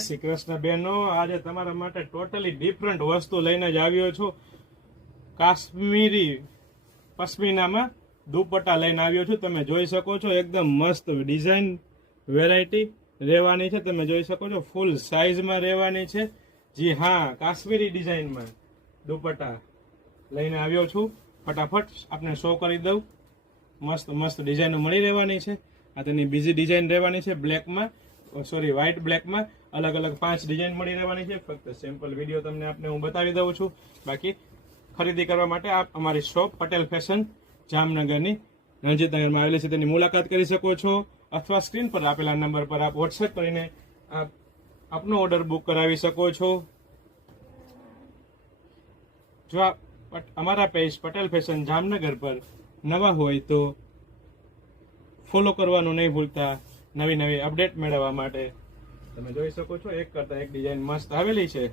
શ્રી કૃષ્ણ બહેનો, આજે તમારા માટે ટોટલી ડિફરન્ટ વસ્તુ લઈને જ આવ્યો છું. કાશ્મીરી પશ્મિનામાં દુપટ્ટા લઈને આવ્યો છું. તમે જોઈ શકો છો એકદમ મસ્ત ડિઝાઇન વેરાયટી રહેવાની છે. તમે જોઈ શકો છો ફૂલ સાઇઝમાં રહેવાની છે. જી હા, કાશ્મીરી ડિઝાઇનમાં દુપટ્ટા લઈને આવ્યો છું. ફટાફટ આપને શો કરી દઉં. મસ્ત મસ્ત ડિઝાઇનો મળી રહેવાની છે. આ તેની બીજી ડિઝાઇન રહેવાની છે બ્લેકમાં, સોરી વ્હાઇટ બ્લેકમાં. અલગ અલગ 5 ડિઝાઇન મળી રહેવાની છે. ફક્ત સેમ્પલ વિડીયો તમને આપને હું બતાવી દઉં છું. બાકી ખરીદી કરવા માટે આપ અમારી શોપ પટેલ ફેશન જામનગરની રણજીતનગરમાં આવેલી છે, તેની મુલાકાત કરી શકો છો. અથવા સ્ક્રીન પર આપેલા નંબર પર આપ વોટ્સએપ કરીને આપ આપનો ઓર્ડર બુક કરાવી શકો છો. જો આપ અમારા પેજ પટેલ ફેશન જામનગર પર નવા હોય તો ફોલો કરવાનું નહીં ભૂલતા, નવી નવી અપડેટ મેળવવા માટે. તમે જોઈ શકો છો એક કરતા એક ડિઝાઇન મસ્ત આવેલી છે.